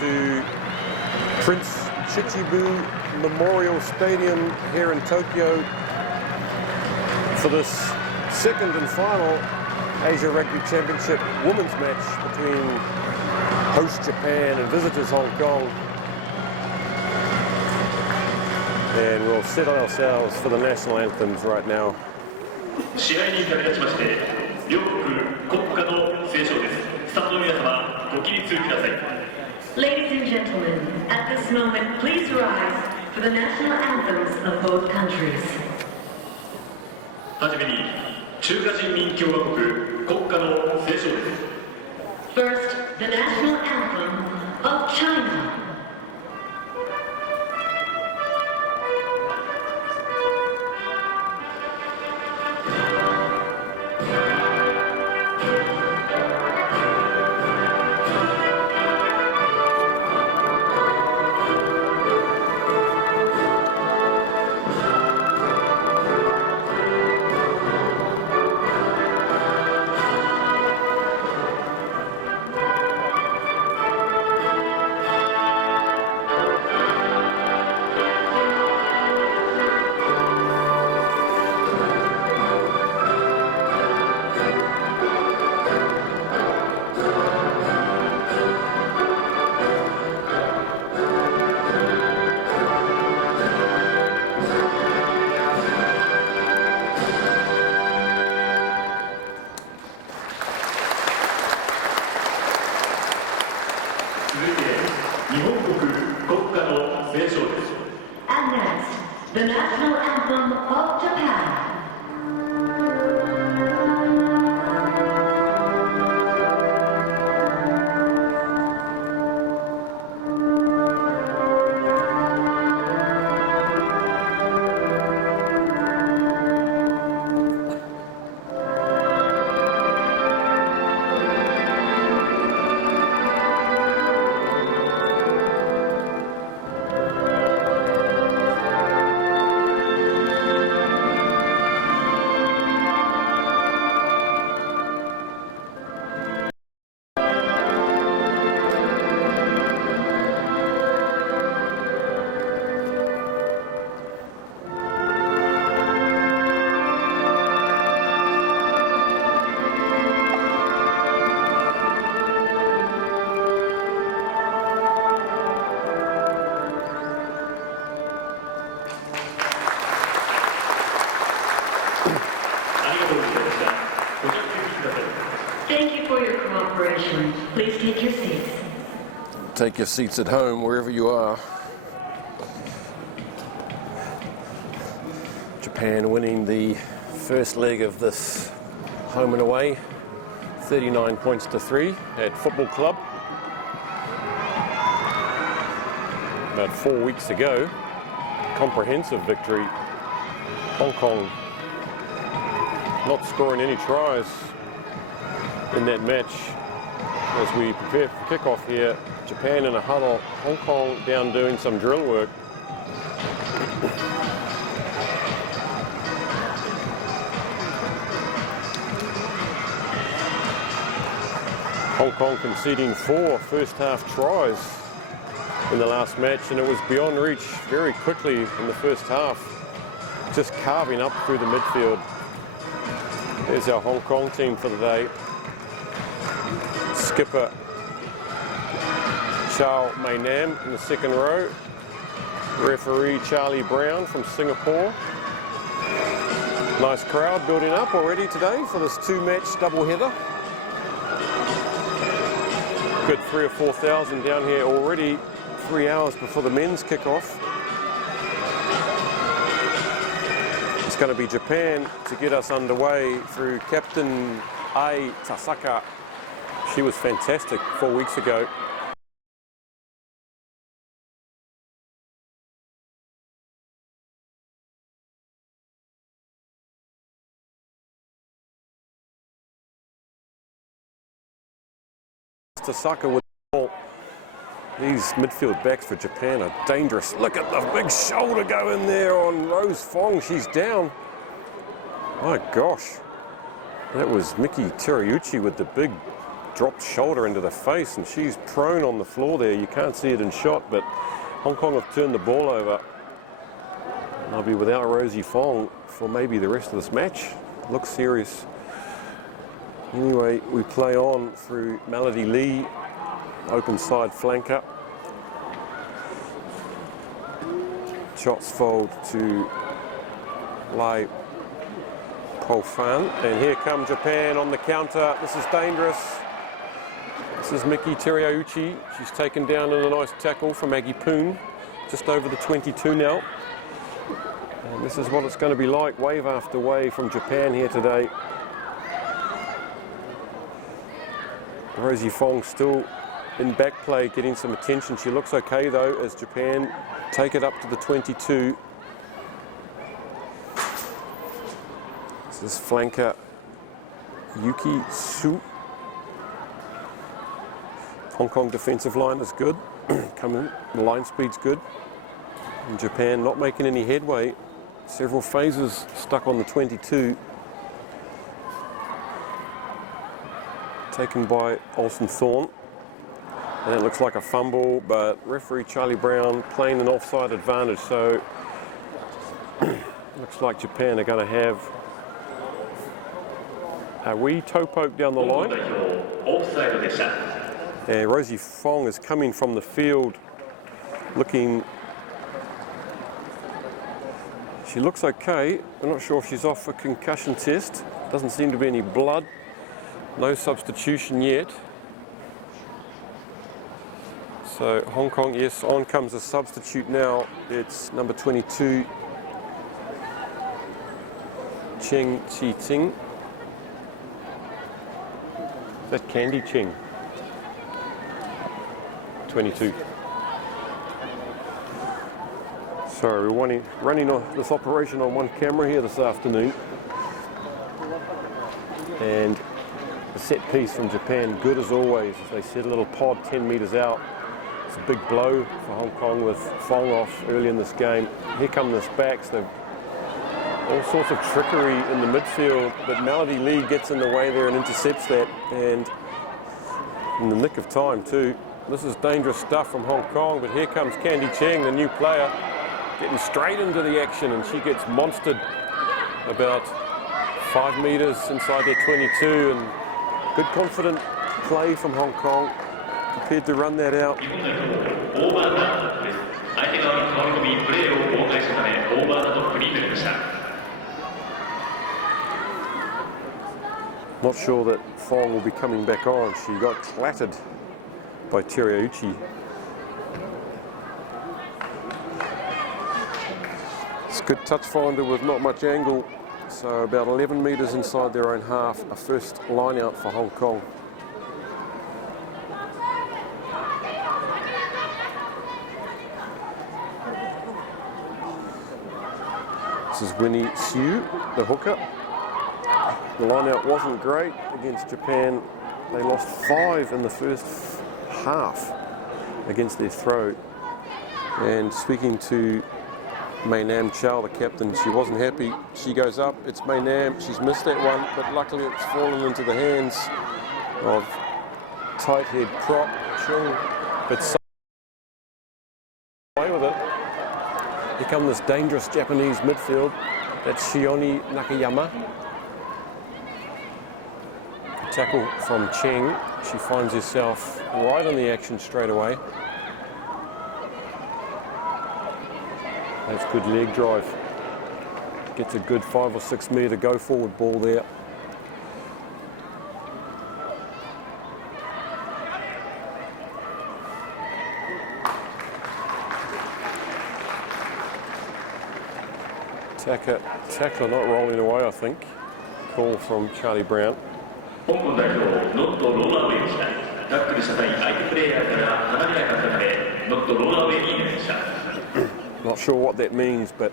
to Prince Chichibu Memorial Stadium here in Tokyo for this second and final Asia Rugby Championship women's match between host Japan and visitors Hong Kong. And we'll settle ourselves for the national anthems right now. 試合に至り立ちまして、両国国歌の斉唱です。スタンドの皆様、ご起立ください。Ladies and gentlemen, at this moment, please rise for the national anthems of both countries. はじめに、中華人民共和国国歌の斉唱です。First, the national anthem of China. And next, the national anthem of Japan. Thank you for your cooperation. Please take your seats. Take your seats at home, wherever you are. Japan winning the first leg of this home and away, 39 points to 3 at Football Club. About 4 weeks ago, comprehensive victory. Hong Kong not scoring any tries in that match. As we prepare for kickoff here, Japan in a huddle, Hong Kong down doing some drill work. Hong Kong conceding 4 first half tries in the last match, and it was beyond reach very quickly in the first half, just carving up through the midfield. There's our Hong Kong team for the day. Skipper Chow Mei Nam in the second row. Referee Charlie Brown from Singapore. Nice crowd building up already today for this 2-match doubleheader. Good 3,000 or 4,000 down here already, 3 hours before the men's kickoff. It's going to be Japan to get us underway through Captain Ai Tasaka. She was fantastic 4 weeks ago. Tasaka with the ball. These midfield backs for Japan are dangerous. Look at the big shoulder go in there on Rose Fong. She's down. My gosh. That was Miki Terayuchi with the big dropped shoulder into the face, and she's prone on the floor there. You can't see it in shot, but Hong Kong have turned the ball over. And they'll be without Rosie Fong for maybe the rest of this match. Looks serious. Anyway, we play on through Melody Lee, open side flanker. Shots fold to Lai Po Fan, and here come Japan on the counter. This is dangerous. This is Miki Teriyuchi. She's taken down in a nice tackle from Maggie Poon, just over the 22 now. And this is what it's going to be like, wave after wave from Japan here today. Rosie Fong still in back play, getting some attention. She looks okay though, as Japan take it up to the 22. This is flanker Yuki Su. Hong Kong defensive line is good. Coming, the line speed's good. And Japan not making any headway. Several phases stuck on the 22. Taken by Olsen Thorne. And it looks like a fumble, but referee Charlie Brown playing an offside advantage. So looks like Japan are going to have a wee toe poke down the line. And Rosie Fong is coming from the field looking, she looks okay. I'm not sure if she's off for concussion test. Doesn't seem to be any blood. No substitution yet. So Hong Kong, yes, on comes a substitute now. It's number 22, Cheng Chi Ting. Is that Candy Cheng? 22. Sorry, we're running this operation on one camera here this afternoon. And a set piece from Japan, good as always. As they set a little pod 10 metres out. It's a big blow for Hong Kong with Fong off early in this game. Here come the backs. They've all sorts of trickery in the midfield, but Melody Lee gets in the way there and intercepts that, and in the nick of time too. This is dangerous stuff from Hong Kong, but here comes Candy Cheng, the new player, getting straight into the action, and she gets monstered about 5 metres inside their 22, and good confident play from Hong Kong, prepared to run that out. Not sure that Fong will be coming back on. She got clattered by Teriyuchi. It's a good touch finder with not much angle. So about 11 metres inside their own half, a first line out for Hong Kong. This is Winnie Siu, the hooker. The line out wasn't great against Japan. They lost 5 in the first half against their throw. And speaking to Mei Nam Chow, the captain, she wasn't happy. She goes up, it's Mei Nam, she's missed that one, but luckily it's fallen into the hands of tight head prop Chung, but so away with it. Here come this dangerous Japanese midfield. That's Shioni Nakayama. Tackle from Cheng. She finds herself right on the action straight away. That's good leg drive. Gets a good 5 or 6 metre go forward ball there. Tackler not rolling away, I think. Call from Charlie Brown. 香港代表ノットローラーウェイでした。タックルした際、相手プレイヤーから離れなかったため、ノットローラーウェイになりました。Not sure what that means, but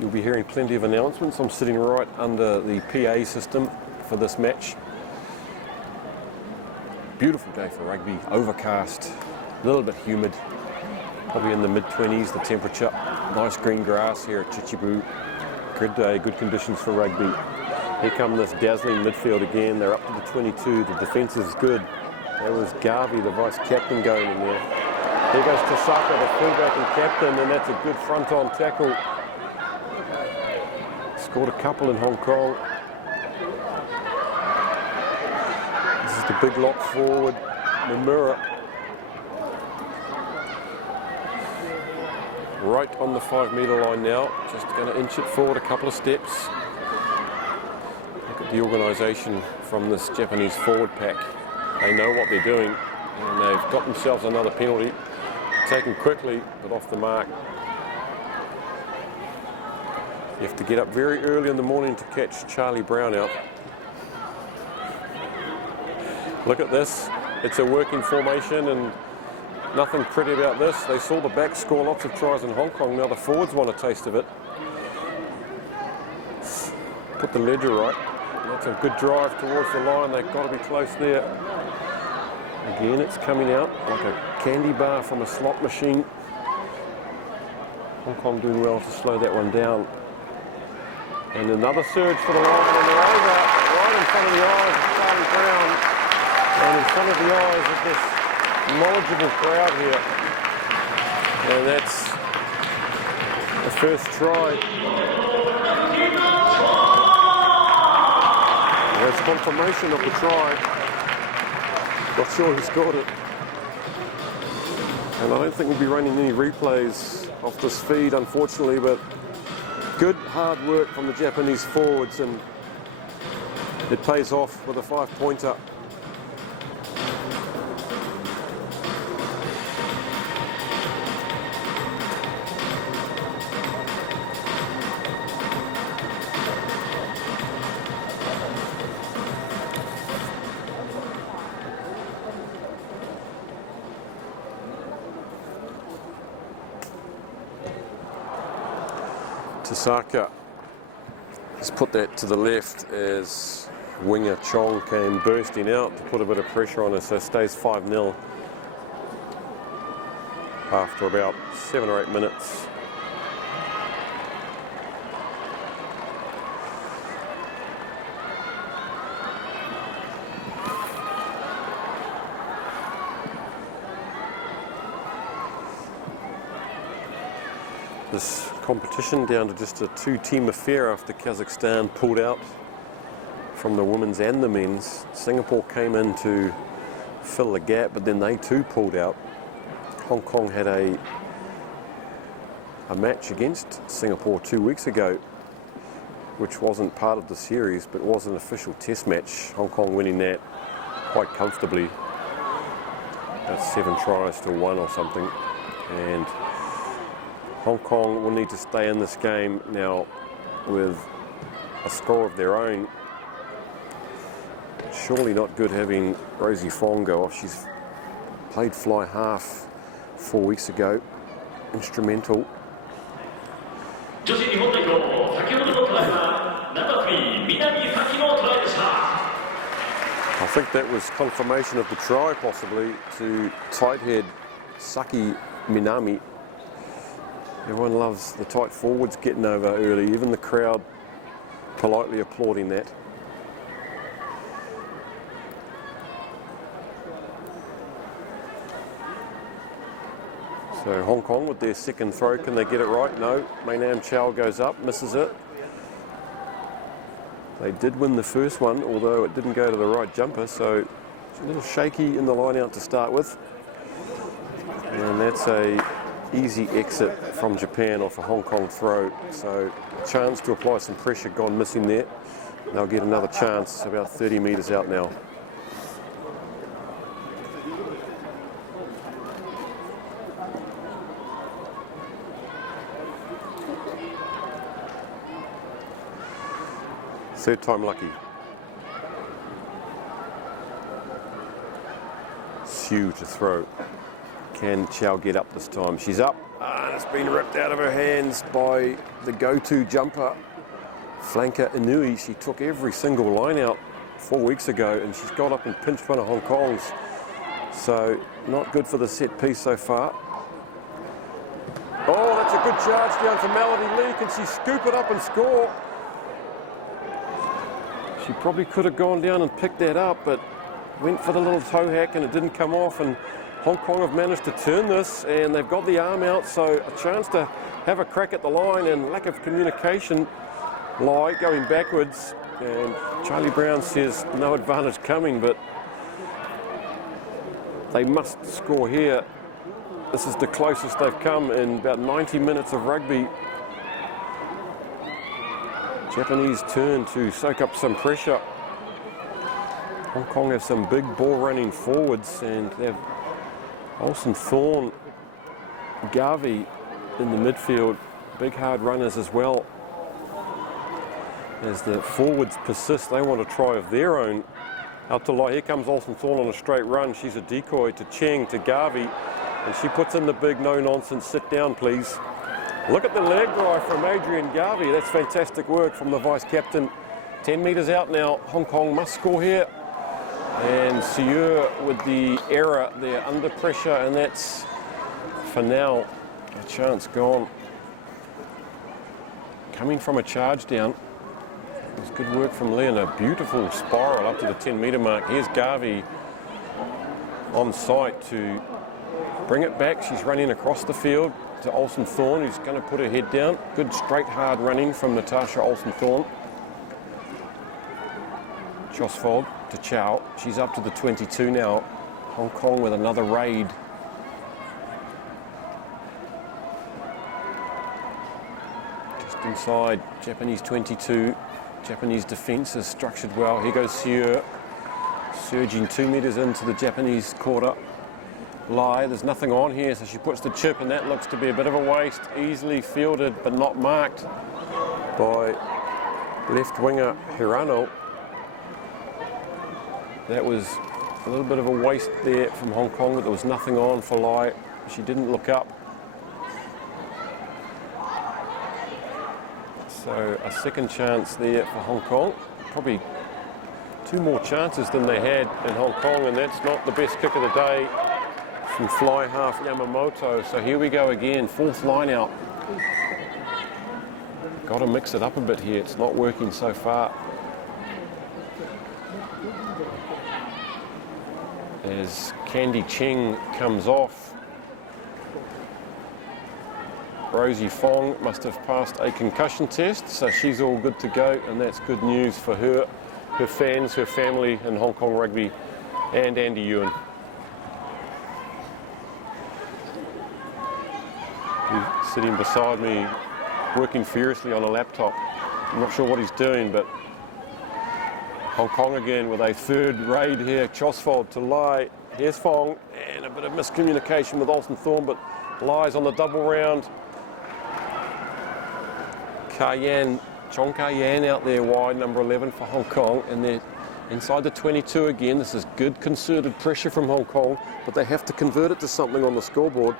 you'll be hearing plenty of announcements. I'm sitting right under the PA system for this match. Beautiful day for rugby, overcast, a little bit humid, probably in the mid-20s the temperature. Nice green grass here at Chichibu. Good day, good conditions for rugby. Here come this dazzling midfield again. They're up to the 22. The defence is good. That was Garvey, the vice-captain, going in there. Here goes Tasaka, the fullback and captain, and that's a good front-on tackle. Scored a couple in Hong Kong. This is the big lock forward, Nomura. Right on the 5-metre line now. Just going to inch it forward a couple of steps. Look at the organisation from this Japanese forward pack. They know what they're doing, and they've got themselves another penalty. Taken quickly, but off the mark. You have to get up very early in the morning to catch Charlie Brown out. Look at this. It's a working formation, and nothing pretty about this. They saw the back score lots of tries in Hong Kong. Now the forwards want a taste of it. Put the ledger right. That's a good drive towards the line. They've got to be close there. Again, it's coming out like a candy bar from a slot machine. Hong Kong doing well to slow that one down. And another surge for the line, and they're over right in front of the eyes of Charlie Brown and in front of the eyes of this knowledgeable crowd here. And that's the first try. That's confirmation of the try. Not sure who scored it. And I don't think we'll be running any replays off this feed, unfortunately, but good hard work from the Japanese forwards, and it pays off with a 5-pointer. Tasaka has put that to the left as winger Chong came bursting out to put a bit of pressure on us, so stays 5-0 after about 7 or 8 minutes. This competition down to just a 2-team affair after Kazakhstan pulled out from the women's and the men's. Singapore came in to fill the gap, but then they too pulled out. Hong Kong had a match against Singapore 2 weeks ago, which wasn't part of the series, but was an official test match. Hong Kong winning that quite comfortably. That's 7 tries to 1 or something. And Hong Kong will need to stay in this game now with a score of their own. Surely not good having Rosie Fong go off. She's played fly half 4 weeks ago. Instrumental. I think that was confirmation of the try, possibly, to tight head Saki Minami. Everyone loves the tight forwards getting over early, even the crowd politely applauding that. So Hong Kong with their second throw, can they get it right? No. Mei Nam Chow goes up, misses it. They did win the first one, although it didn't go to the right jumper, so it's a little shaky in the line out to start with. And that's a easy exit from Japan off a Hong Kong throw, so a chance to apply some pressure gone missing there. They'll get another chance about 30 metres out now. Third time lucky. Hsu to throw. Can Chow get up this time? She's up, and it's been ripped out of her hands by the go-to jumper, flanker Inui. She took every single line out 4 weeks ago, and she's got up and pinched one of Hong Kong's. So not good for the set piece so far. Oh, that's a good charge down for Melody Lee. Can she scoop it up and score? She probably could have gone down and picked that up, but went for the little toe hack and it didn't come off, and Hong Kong have managed to turn this and they've got the arm out, so a chance to have a crack at the line, and lack of communication. Lai going backwards, and Charlie Brown says no advantage coming, but they must score here. This is the closest they've come in about 90 minutes of rugby. Japanese turn to soak up some pressure. Hong Kong have some big ball running forwards, and they have Olsen Thorne, Garvey in the midfield, big hard runners as well. As the forwards persist, they want to try of their own. Out to Lai, here comes Olsen Thorne on a straight run. She's a decoy to Cheng, to Garvey, and she puts in the big no-nonsense, sit down please. Look at the leg drive from Adrian Garvey. That's fantastic work from the vice-captain. 10 metres out now, Hong Kong must score here. And Sieur with the error there, under pressure, and that's, for now, a chance gone. Coming from a charge down. It's good work from Lee, and a beautiful spiral up to the 10-metre mark. Here's Garvey on site to bring it back. She's running across the field to Olsen Thorne, who's going to put her head down. Good straight hard running from Natasha Olsen Thorne. Josfold to Chow. She's up to the 22 now. Hong Kong with another raid. Just inside Japanese 22. Japanese defence is structured well. Here goes Sieur, surging 2 metres into the Japanese quarter. Lai, there's nothing on here, so she puts the chip, and that looks to be a bit of a waste. Easily fielded, but not marked by left winger Hirano. That was a little bit of a waste there from Hong Kong, but there was nothing on for Lai. She didn't look up. So a second chance there for Hong Kong. Probably 2 more chances than they had in Hong Kong, and that's not the best kick of the day from fly half Yamamoto. So here we go again, 4th line out. Got to mix it up a bit here. It's not working so far. As Candy Cheng comes off, Rosie Fong must have passed a concussion test, so she's all good to go, and that's good news for her, her fans, her family in Hong Kong rugby, and Andy Ewan. He's sitting beside me, working furiously on a laptop. I'm not sure what he's doing, but Hong Kong again with a 3rd raid here. Chosfold to Lai. Here's Fong, and a bit of miscommunication with Olsen Thorne, but Lai's on the double round. Kayan, Chong Kayan out there wide, number 11 for Hong Kong, and they're inside the 22 again. This is good concerted pressure from Hong Kong, but they have to convert it to something on the scoreboard.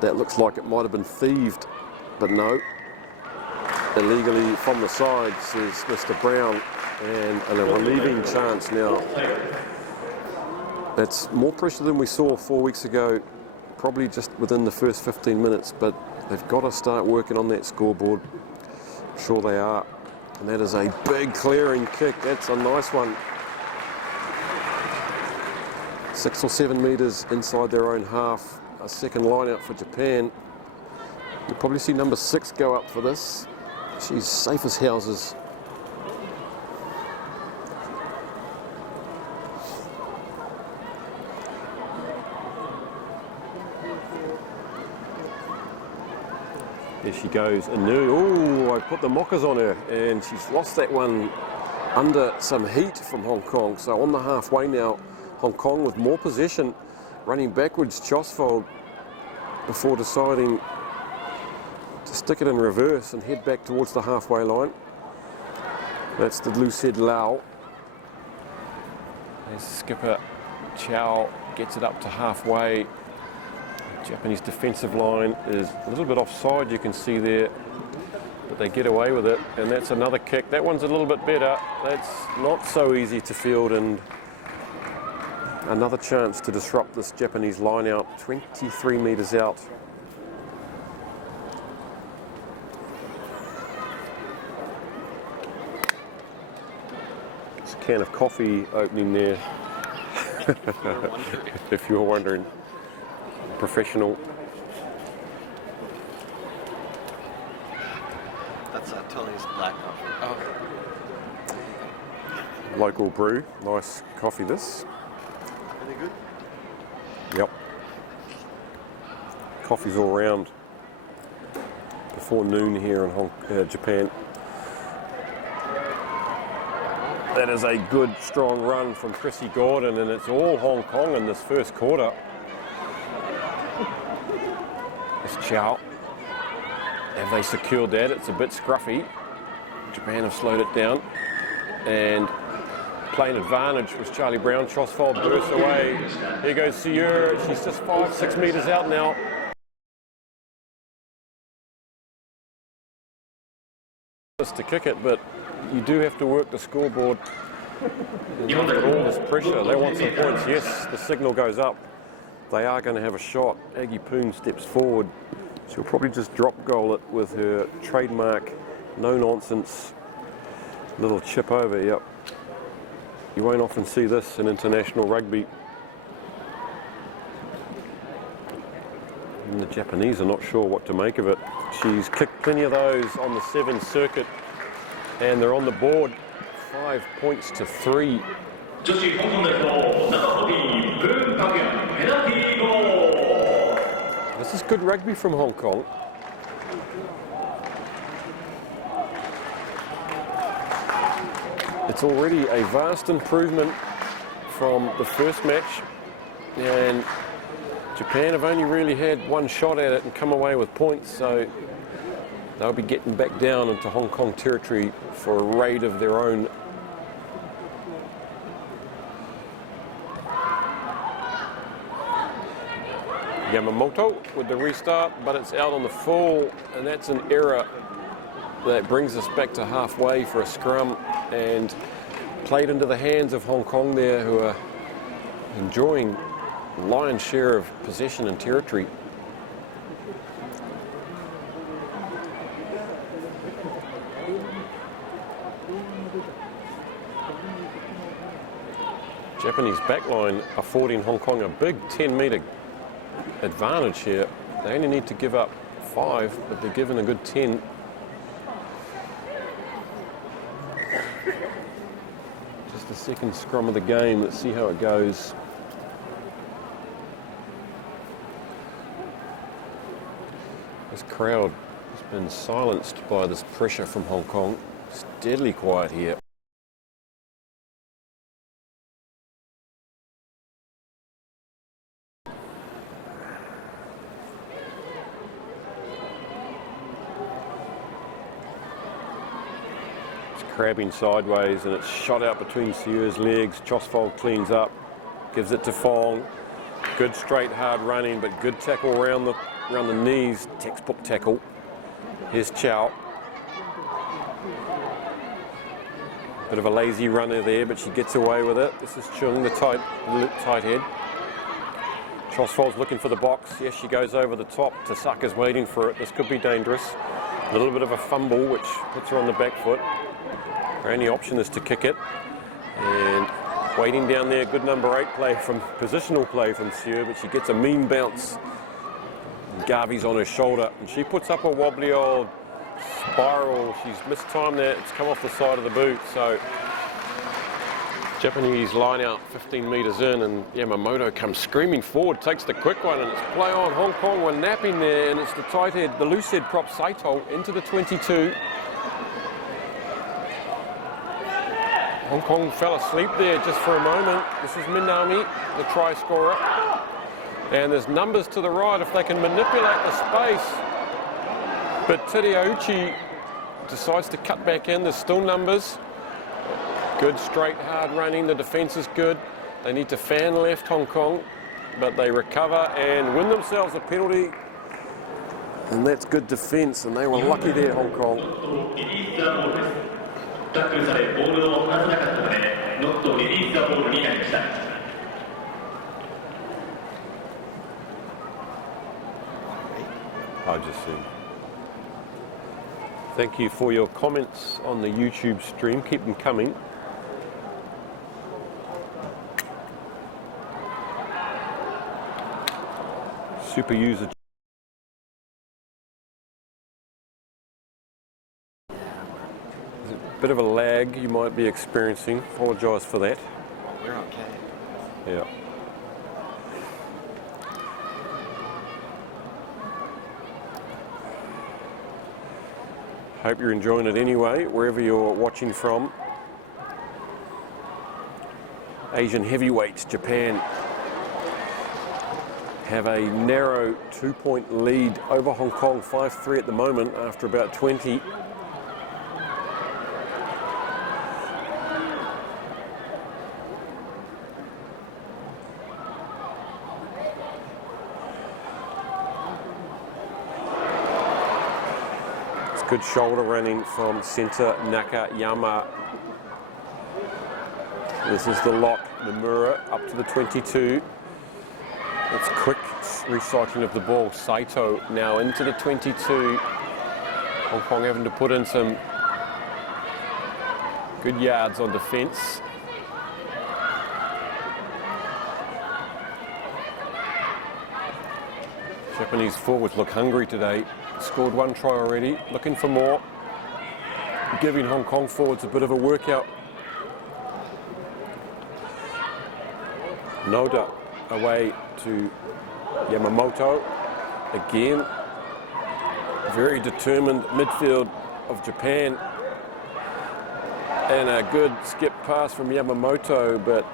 That looks like it might have been thieved, but no. Illegally from the side, says Mr. Brown, and a relieving chance now. That's more pressure than we saw 4 weeks ago, probably just within the first 15 minutes, but they've got to start working on that scoreboard. I'm sure they are. And that is a big clearing kick. That's a nice one. 6 or 7 metres inside their own half. A second line out for Japan. You'll probably see number 6 go up for this. She's safe as houses. There she goes, Anu. Oh, I put the mockers on her, and she's lost that one under some heat from Hong Kong. So on the halfway now, Hong Kong with more possession, running backwards, Chosfold, before deciding to stick it in reverse and head back towards the halfway line. That's the loose head Lau. As skipper Chow gets it up to halfway. Japanese defensive line is a little bit offside, you can see there, but they get away with it, and that's another kick. That one's a little bit better. That's not so easy to field, and another chance to disrupt this Japanese line out, 23 metres out. can of coffee opening there. If you were wondering. Professional. That's Tony's black coffee. Oh. Local brew. Nice coffee this. Are they good? Yep. Coffee's all round. Before noon here in Japan. That is a good, strong run from Chrissy Gordon, and it's all Hong Kong in this first quarter. It's Chow. Have they secured that? It's a bit scruffy. Japan have slowed it down. And plain advantage was Charlie Brown. Chosfold bursts away. Here goes Sieur. She's just 5-6 metres out now. To kick it, but you do have to work the scoreboard. And after all this pressure, they want some points. Yes, the signal goes up. They are going to have a shot. Aggie Poon steps forward. She'll probably just drop goal it with her trademark, no nonsense, little chip over. Yep. You won't often see this in international rugby. And the Japanese are not sure what to make of it. She's kicked plenty of those on the 7 circuit, and they're on the board. 5 points to 3. This is good rugby from Hong Kong. It's already a vast improvement from the first match, and Japan have only really had one shot at it and come away with points, so they'll be getting back down into Hong Kong territory for a raid of their own. Yamamoto with the restart, but it's out on the full, and that's an error that brings us back to halfway for a scrum, and played into the hands of Hong Kong there, who are enjoying lion's share of possession and territory. Japanese backline affording Hong Kong a big 10-metre advantage here. They only need to give up 5, but they're given a good 10. Just the second scrum of the game. Let's see how it goes. This crowd has been silenced by this pressure from Hong Kong. It's deadly quiet here. It's crabbing sideways, and it's shot out between Sieur's legs. Chosfold cleans up, gives it to Fong. Good straight hard running, but good tackle around the knees, textbook tackle. Here's Chow. Bit of a lazy runner there, but she gets away with it. This is Chung, the tight head. Chosfold's looking for the box. Yes, she goes over the top. Tasaka's waiting for it. This could be dangerous. A little bit of a fumble, which puts her on the back foot. Her only option is to kick it. And waiting down there, good number 8 play from positional play from Sieur, but she gets a mean bounce. Garvey's on her shoulder, and she puts up a wobbly old spiral. She's mistimed that. It's come off the side of the boot. So Japanese line out 15 metres in, and Yamamoto comes screaming forward, takes the quick one, and it's play on. Hong Kong were napping there, and it's the tight head, the loose head prop Saito into the 22. Hong Kong fell asleep there just for a moment. This is Minami, the try scorer. And there's numbers to the right if they can manipulate the space. But Tedeuchi decides to cut back in. There's still numbers. Good straight hard running. The defence is good. They need to fan left Hong Kong, but they recover and win themselves a penalty. And that's good defence, and they were lucky there, Hong Kong. I just see. Thank you for your comments on the YouTube stream. Keep them coming. super user. There's a bit of a lag you might be experiencing. Apologise for that. We're okay. Yeah. Hope you're enjoying it anyway, wherever you're watching from. Asian heavyweights, Japan, have a narrow 2-point lead over Hong Kong, 5-3 at the moment after about 20. It's good shoulder running from centre Nakayama. This is the lock, Nomura up to the 22. It's quick recycling of the ball. Saito now into the 22. Hong Kong having to put in some good yards on defence. Japanese forwards look hungry today. Scored one try already, looking for more. Giving Hong Kong forwards a bit of a workout. Noda away to Yamamoto. Again, very determined midfield of Japan. And a good skip pass from Yamamoto, but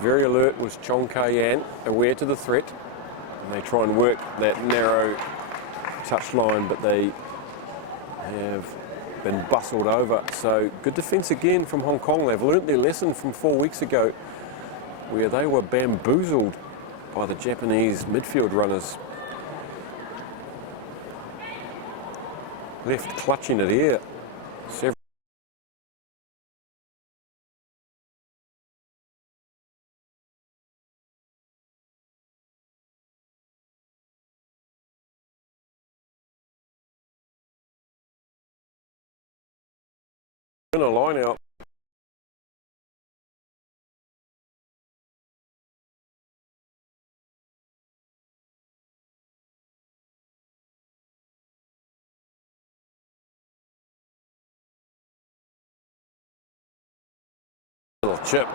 very alert was Chong Kai-yan, aware to the threat. And they try and work that narrow touchline, but they have been bustled over. So good defence again from Hong Kong. They've learnt their lesson from 4 weeks ago, where they were bamboozled by the Japanese midfield runners. Left clutching it here. Several in a line out. Little chip.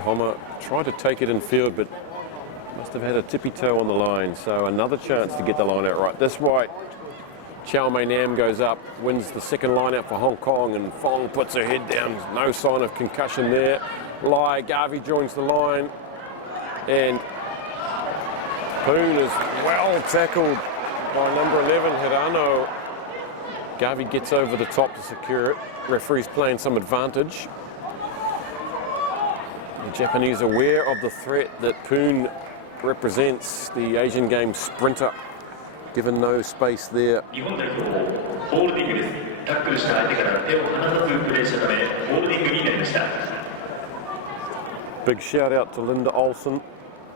Homer tried to take it in field, but must have had a tippy toe on the line. So another chance to get the line out right. This right, Chow Mei Nam goes up, wins the second line out for Hong Kong, and Fong puts her head down. No sign of concussion there. Lai Garvey joins the line, and Poon is well tackled by number 11 Hirano. Garvey gets over the top to secure it. Referee's playing some advantage. The Japanese aware of the threat that Poon represents, the Asian Games sprinter, given no space there. 日本代表ホールディングです。タックルした相手から手を離さずプレーしたためホールディングになりました。 Big shout out to Linda Olsen.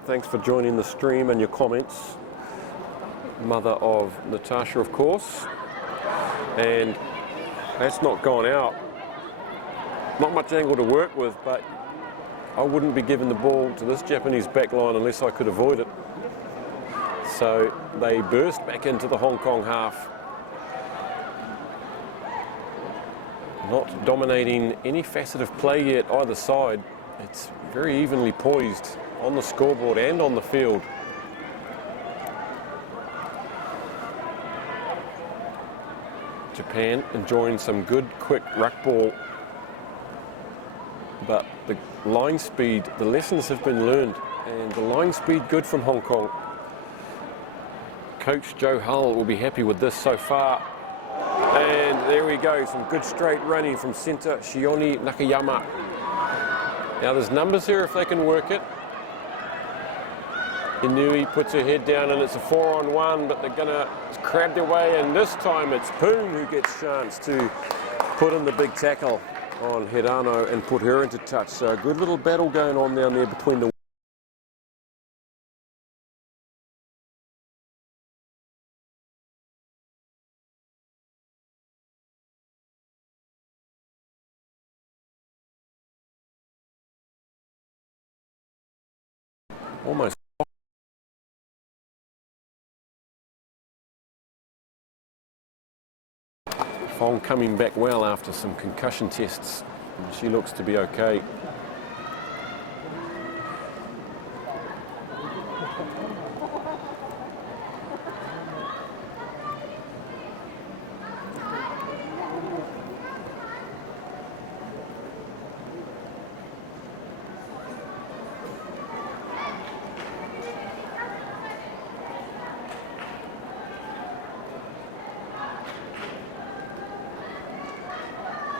Thanks for joining the stream and your comments. Mother of Natasha, of course. And that's not gone out. Not much angle to work with, but I wouldn't be giving the ball to this Japanese backline unless I could avoid it. So they burst back into the Hong Kong half. Not dominating any facet of play yet either side. It's very evenly poised on the scoreboard and on the field. Japan enjoying some good quick ruck ball, but the line speed, the lessons have been learned, and the line speed good from Hong Kong. Coach Joe Hull will be happy with this so far. And there we go, some good straight running from centre Shioni Nakayama. Now there's numbers here if they can work it. Inui puts her head down and it's a 4-on-1, but they're gonna crab their way, and this time it's Poon who gets a chance to put in the big tackle on Hirano and put her into touch. So a good little battle going on down there between the Almost. Fong coming back well after some concussion tests. And she looks to be okay.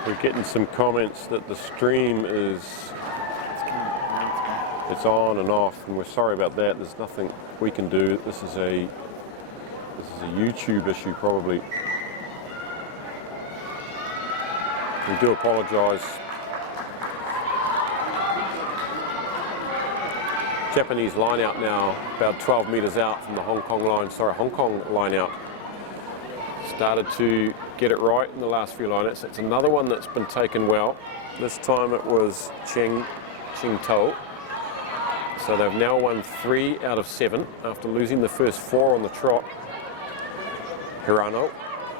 We're getting some comments that the stream is it's on and off, and we're sorry about that. There's nothing we can do. This is a YouTube issue probably. We do apologise. Japanese line out now, about 12 metres out from the Hong Kong line. Sorry, Hong Kong line out. Started to get it right in the last few line outs. It's another one that's been taken well. This time it was Ching To. So they've now won 3 out of 7 after losing the first 4 on the trot. Hirano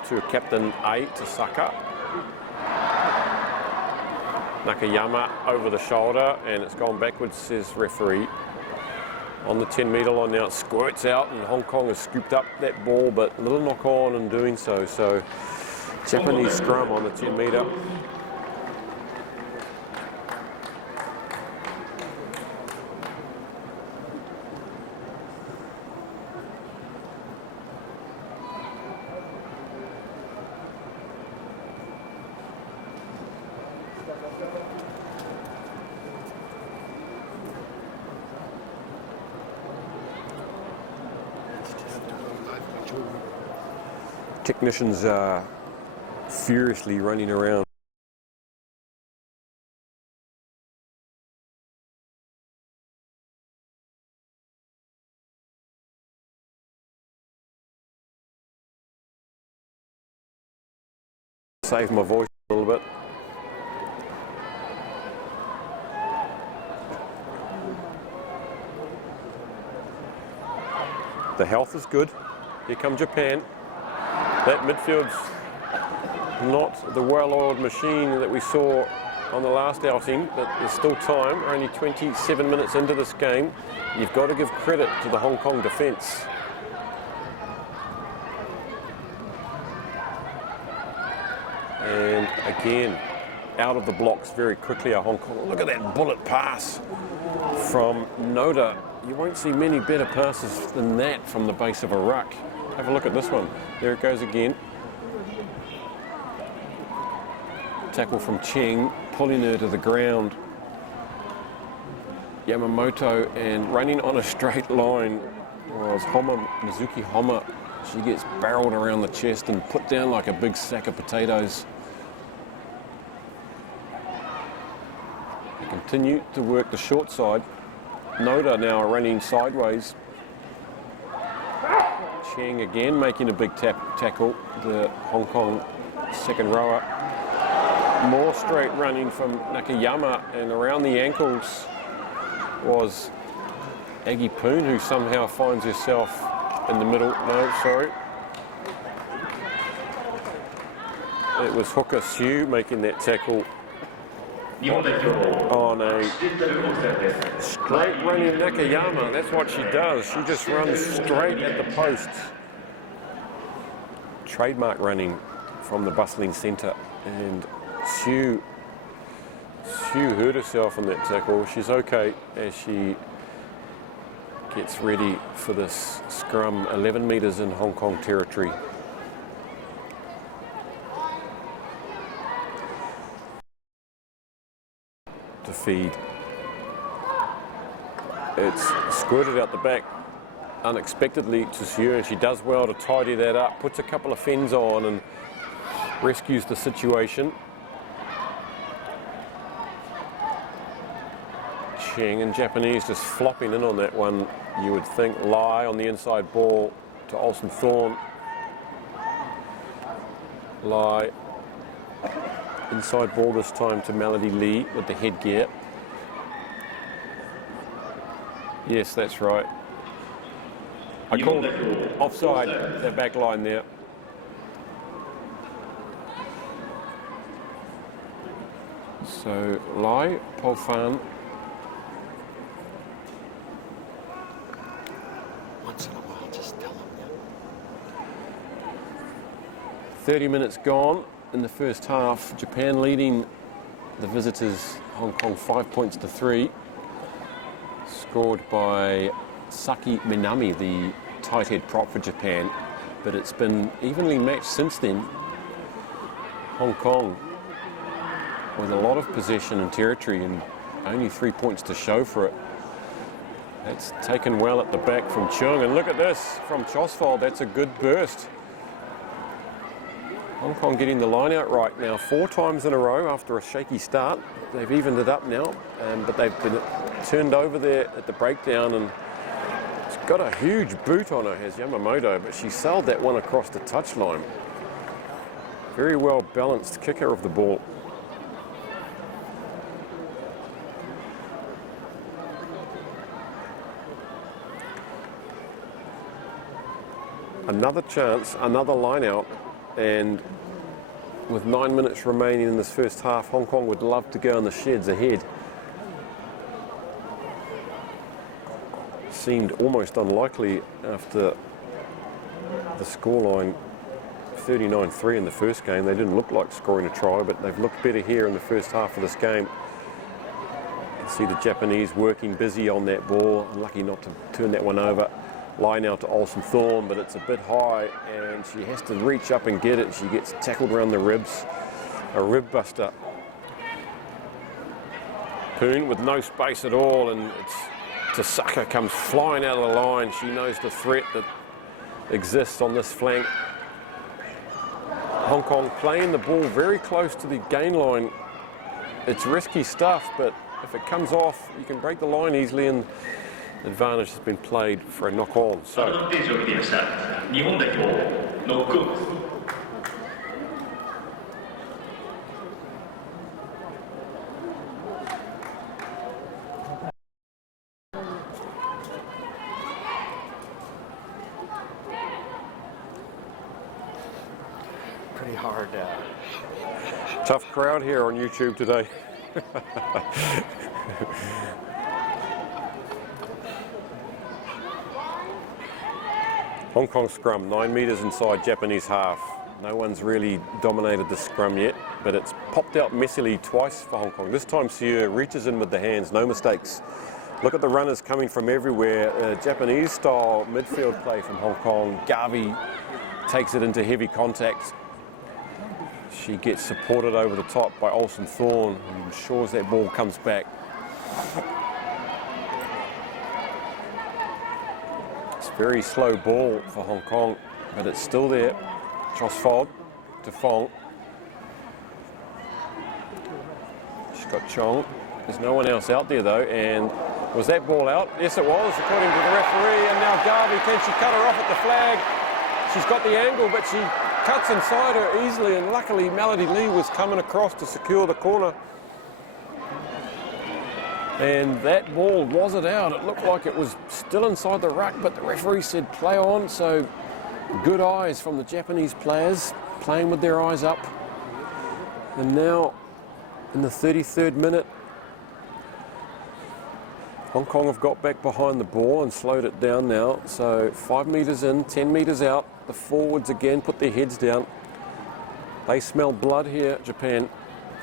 to Captain A to Saka. Nakayama over the shoulder, and it's gone backwards, says referee. On the 10-metre line now, it squirts out, and Hong Kong has scooped up that ball, but a little knock on in doing so. So Japanese scrum on the 10-metre. Technicians are furiously running around. Save my voice a little bit. The health is good. Here come Japan. That midfield's not the well-oiled machine that we saw on the last outing, but there's still time. We're only 27 minutes into this game. You've got to give credit to the Hong Kong defence. And again, out of the blocks very quickly are Hong Kong. Look at that bullet pass from Noda. You won't see many better passes than that from the base of a ruck. Have a look at this one. There it goes again. Tackle from Cheng, pulling her to the ground. Yamamoto, and running on a straight line was Mizuki Homa. She gets barreled around the chest and put down like a big sack of potatoes. They continue to work the short side. Noda now running sideways. Cheng again making a big tackle, the Hong Kong second rower. More straight running from Nakayama, and around the ankles was Aggie Poon, who somehow finds herself in the middle. No, sorry. It was Hooker Siu making that tackle on a straight running Nakayama. That's what she does. She just runs straight at the posts. Trademark running from the bustling centre, and Siu hurt herself in that tackle. She's okay as she gets ready for this scrum, 11 metres in Hong Kong territory. To feed. It's squirted out the back unexpectedly to Siu, and she does well to tidy that up, puts a couple of fins on and rescues the situation. Cheng and Japanese just flopping in on that one, you would think. Lai on the inside ball to Olsen Thorne. Lai inside ball this time to Melody Lee with the headgear. Yes, that's right. I called offside, the back line there. So, Lai Pofan. Once in a while, just tell them. 30 minutes gone in the first half. Japan leading the visitors, Hong Kong, 5 points to 3. Scored by Saki Minami, the tight head prop for Japan. But it's been evenly matched since then. Hong Kong with a lot of possession and territory and only 3 points to show for it. That's taken well at the back from Chung. And look at this from Chosfold. That's a good burst. Hong Kong getting the line out right now 4 times in a row after a shaky start. They've evened it up now, but they've been turned over there at the breakdown, and she's got a huge boot on her, has Yamamoto, but she sailed that one across the touchline. Very well balanced kicker of the ball. Another chance, another line out, and with 9 minutes remaining in this first half, Hong Kong would love to go in the sheds ahead. Seemed almost unlikely after the scoreline 39-3 in the first game. They didn't look like scoring a try, but they've looked better here in the first half of this game. You can see the Japanese working busy on that ball, unlucky not to turn that one over. Line out to Olsen Thorne, but it's a bit high and she has to reach up and get it. She gets tackled around the ribs, a rib buster. Poon with no space at all, and it's Tasaka comes flying out of the line. She knows the threat that exists on this flank. Hong Kong playing the ball very close to the gain line. It's risky stuff, but if it comes off, you can break the line easily, and advantage has been played for a knock on. So Pretty hard. tough crowd here on YouTube today. Hong Kong scrum, 9 metres inside Japanese half. No one's really dominated the scrum yet, but it's popped out messily twice for Hong Kong. This time Siu reaches in with the hands, no mistakes. Look at the runners coming from everywhere. Japanese style midfield play from Hong Kong. Garvey takes it into heavy contact. She gets supported over the top by Olsen Thorne, and ensures that ball comes back. Very slow ball for Hong Kong, but it's still there. Chosfold to Fong. She's got Chong. There's no one else out there though, and was that ball out? Yes it was, according to the referee, and now Garvey, can she cut her off at the flag? She's got the angle, but she cuts inside her easily, and luckily Melody Lee was coming across to secure the corner. And that ball wasn't out. It looked like it was still inside the ruck, but the referee said play on. So good eyes from the Japanese players, playing with their eyes up. And now in the 33rd minute, Hong Kong have got back behind the ball and slowed it down now. So 5 metres in, 10 metres out. The forwards again put their heads down. They smell blood here, Japan,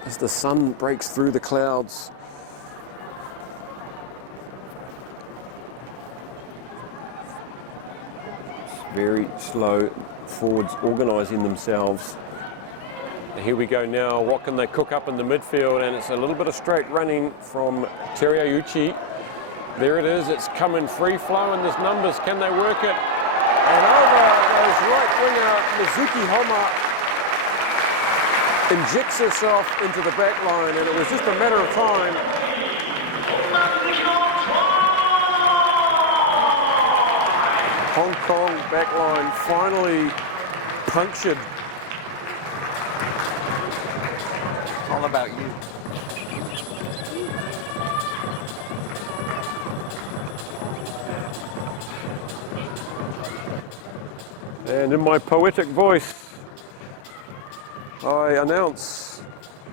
as the sun breaks through the clouds. Very slow, forwards organising themselves. And here we go now. What can they cook up in the midfield? And it's a little bit of straight running from Teriyuchi. There it is. It's coming free flow, and there's numbers. Can they work it? And over goes right winger Mizuki Homa. Injects herself into the back line, and it was just a matter of time. Hong Kong backline finally punctured. It's all about you. And in my poetic voice, I announce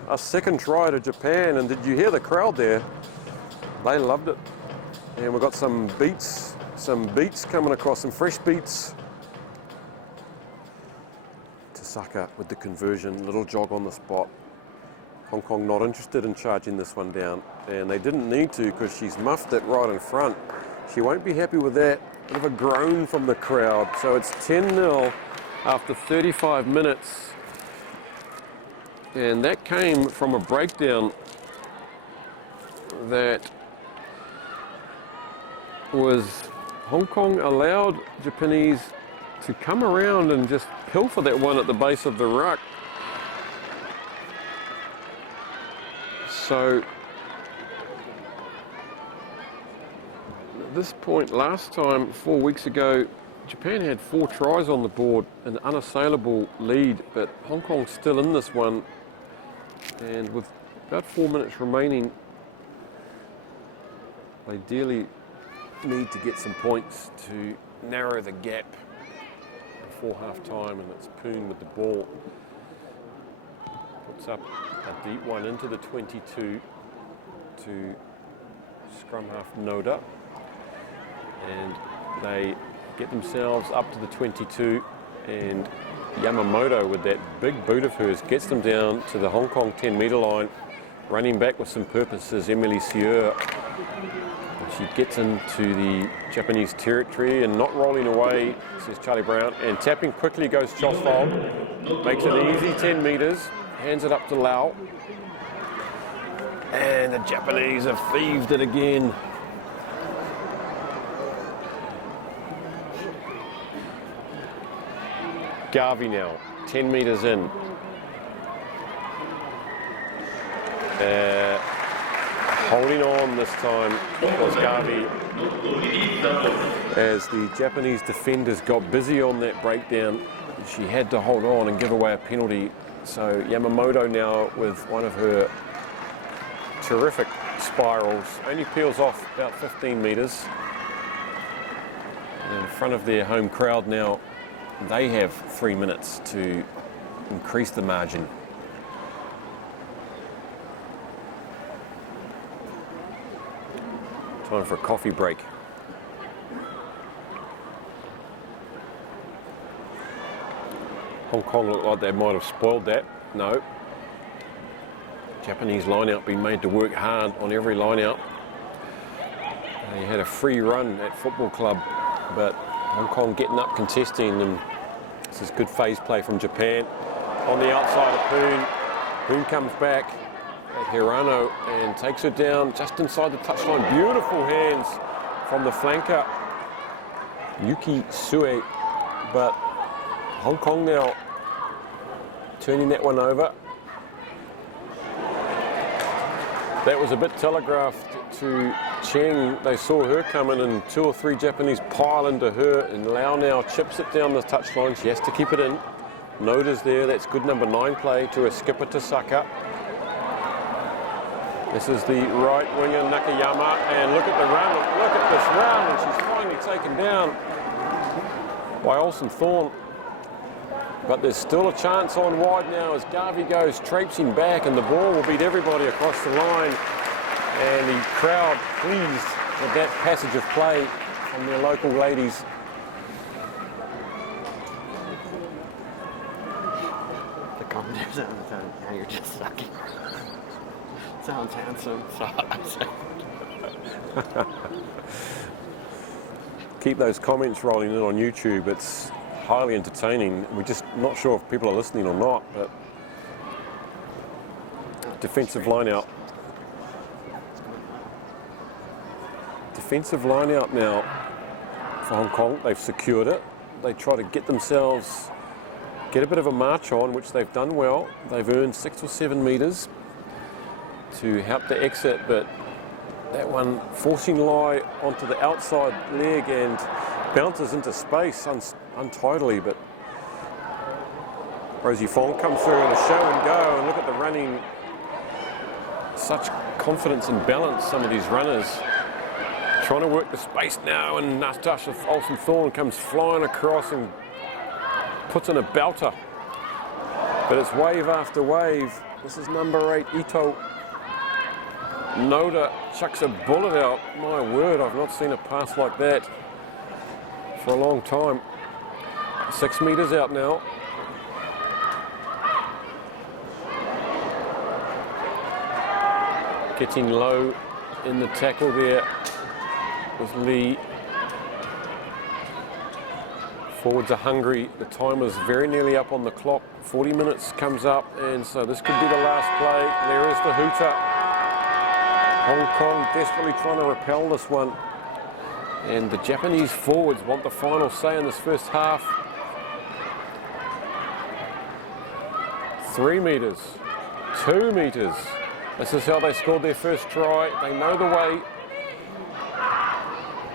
a second try to Japan. And did you hear the crowd there? They loved it. And we've got some beats coming across, some fresh beats. Tasaka with the conversion, little jog on the spot. Hong Kong not interested in charging this one down, and they didn't need to because she's muffed it right in front. She won't be happy with that. Bit of a groan from the crowd. So it's 10-0 after 35 minutes. And that came from a breakdown that was Hong Kong allowed Japanese to come around and just pilfer that one at the base of the ruck. So at this point last time, 4 weeks ago, Japan had 4 tries on the board, an unassailable lead, but Hong Kong's still in this one, and with about 4 minutes remaining, they dearly need to get some points to narrow the gap before half time, and it's Poon with the ball. Puts up a deep one into the 22 to scrum half Noda, and they get themselves up to the 22, and Yamamoto with that big boot of hers gets them down to the Hong Kong 10-metre line, running back with some purposes, Emily Sieur. She gets into the Japanese territory and not rolling away, says Charlie Brown, and tapping quickly goes Chosfold, makes it an easy 10 metres, hands it up to Lau, and the Japanese have thieved it again. Garvey now, 10 metres in. Holding on this time was Garvey, as the Japanese defenders got busy on that breakdown. She had to hold on and give away a penalty. So Yamamoto now with one of her terrific spirals, only peels off about 15 metres. And in front of their home crowd now, they have 3 minutes to increase the margin. Time for a coffee break. Hong Kong looked like they might have spoiled that. No. Japanese line-out being made to work hard on every line-out. They had a free run at Football Club, but Hong Kong getting up, contesting, and this is good phase play from Japan. On the outside of Poon. Poon comes back at Hirano and takes her down just inside the touchline. Beautiful hands from the flanker, Yuki Sue, but Hong Kong now turning that one over. That was a bit telegraphed to Cheng. They saw her coming and 2 or 3 Japanese pile into her, and Lau now chips it down the touchline. She has to keep it in. Noda's there. That's good number 9 play to her skipper Tasaka. This is the right winger Nakayama, and look at the run. Look at this run, and she's finally taken down by Olsen Thorne. But there's still a chance on wide now as Garvey goes traipsing back, and the ball will beat everybody across the line. And the crowd pleased with that passage of play from their local ladies. The commentators on the time, now you're just sucking. Sounds handsome, so I say. Keep those comments rolling in on YouTube. It's highly entertaining. We're just not sure if people are listening or not, but defensive line out. Defensive line out now for Hong Kong. They've secured it. They try to get themselves, get a bit of a march on, which they've done well. They've earned 6 or 7 metres to help the exit, but that one forcing Lai onto the outside leg and bounces into space untidily, but Rosie Fong comes through in a show and go, and look at the running. Such confidence and balance, some of these runners. Trying to work the space now, and Natasha Olsen Thorne comes flying across and puts in a belter. But it's wave after wave. This is number 8, Ito. Noda chucks a bullet out. My word, I've not seen a pass like that for a long time. 6 meters out now. Getting low in the tackle there was Lee. Forwards are hungry. The time is very nearly up on the clock. 40 minutes comes up, and so this could be the last play. There is the hooter. Hong Kong desperately trying to repel this one. And the Japanese forwards want the final say in this first half. 3 meters, 2 meters. This is how they scored their first try. They know the way.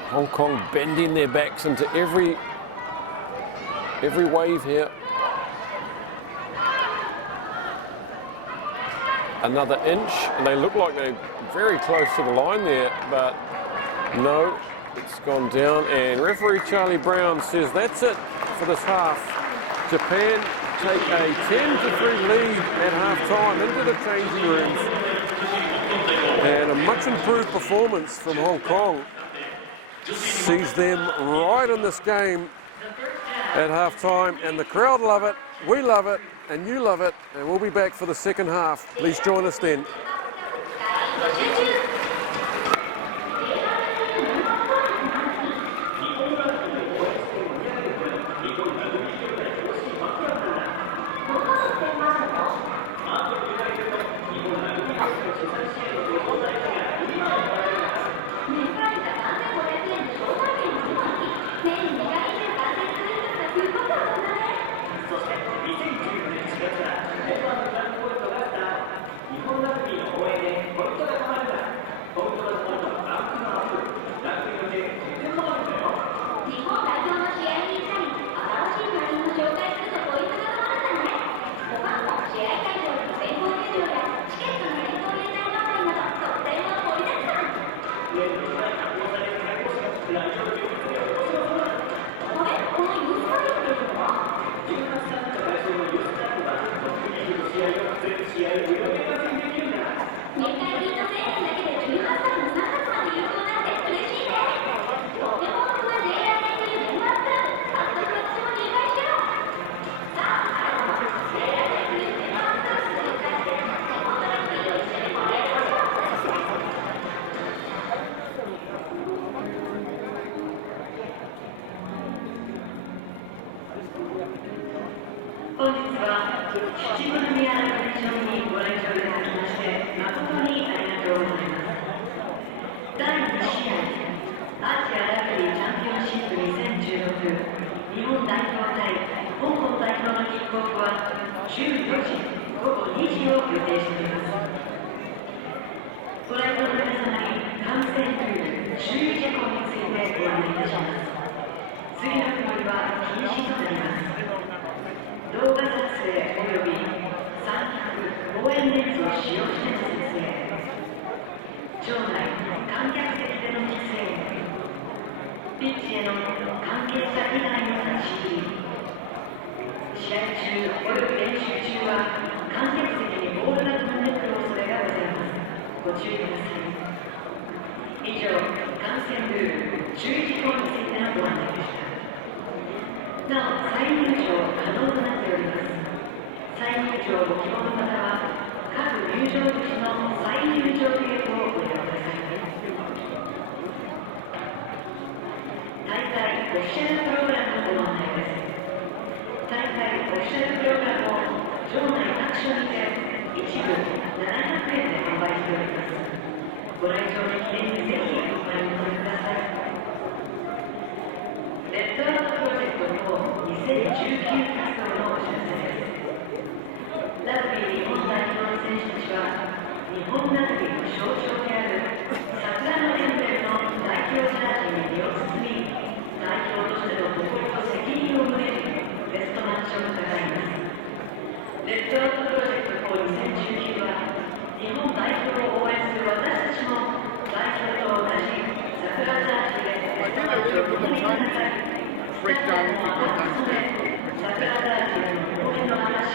Hong Kong bending their backs into every wave here. Another inch, and they look like they're very close to the line there, but no, it's gone down. And referee Charlie Brown says that's it for this half. Japan take a 10-3 lead at half-time into the changing rooms. And a much improved performance from Hong Kong sees them right in this game at half-time, and the crowd love it, we love it, and you love it, and we'll be back for the second half. Please join us then. Breakdown if you go downstairs.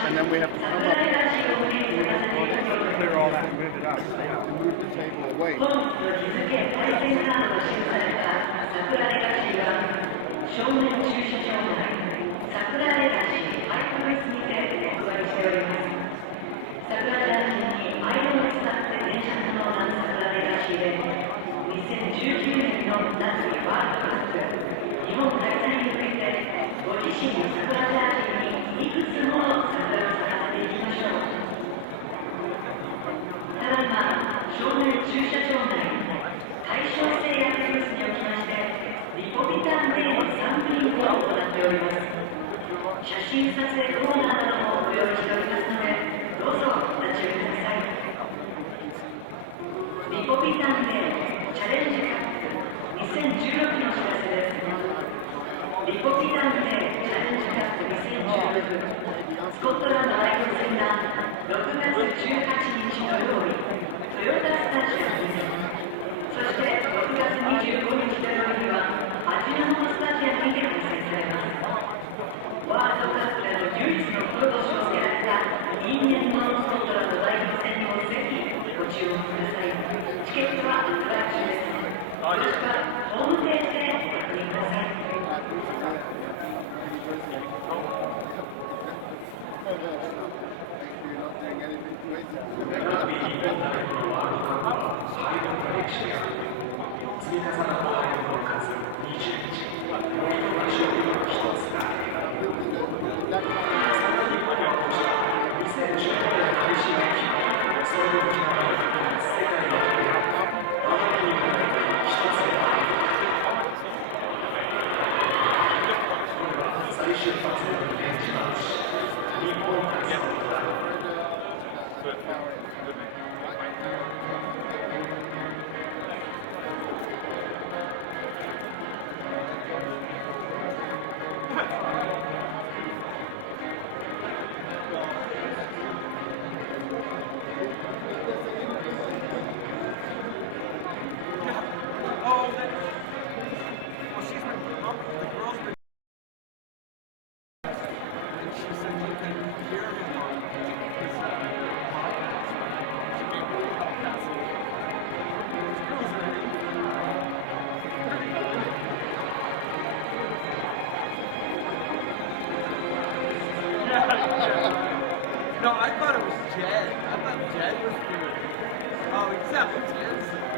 And then we have to come up clear all that and move it up. So we have to move the table away. 本日の日付対戦カードが記された桜レガシーは正面駐車場内桜レガシーハイプレスにてお配りしております。桜ジャージにアイロンを使って電車可能な桜レガシーで2019年の夏ワールドカップ日本開催に向けてご自身の桜ジャージにいくつもの桜を咲かせていきましょう。ただいま正面駐車場内対象製薬ブースにおきましてリポビタンデーのサンプリングを行っております。写真撮影コーナーなどもご用意しておりますのでどうぞお立ち寄りください。リポビタンデーチャレンジカップ2016のお知らせです。リポビタンデーチャレンジカップ2016スコットランド代表戦が6月18日土曜日トヨタスタジアムに、そして6月25日土曜日には味の素スタジアムにて開催されます。ワールドカップでの唯一の黒星をつけられた因縁のスコットランド代表戦をぜひご注目ください。チケットは発売中です。もしくはホームページでご確認ください。積み重なった敗北の数20日、最も勝利の一つだけ。さらにこれをした2010年開始の日、それを決まらない世界のトップ、我が国の一つである。再出発のリベンジマッチ、日本対サウジアラビア。No, I thought it was Jed. I thought Jed was doing it. Oh, except it's handsome.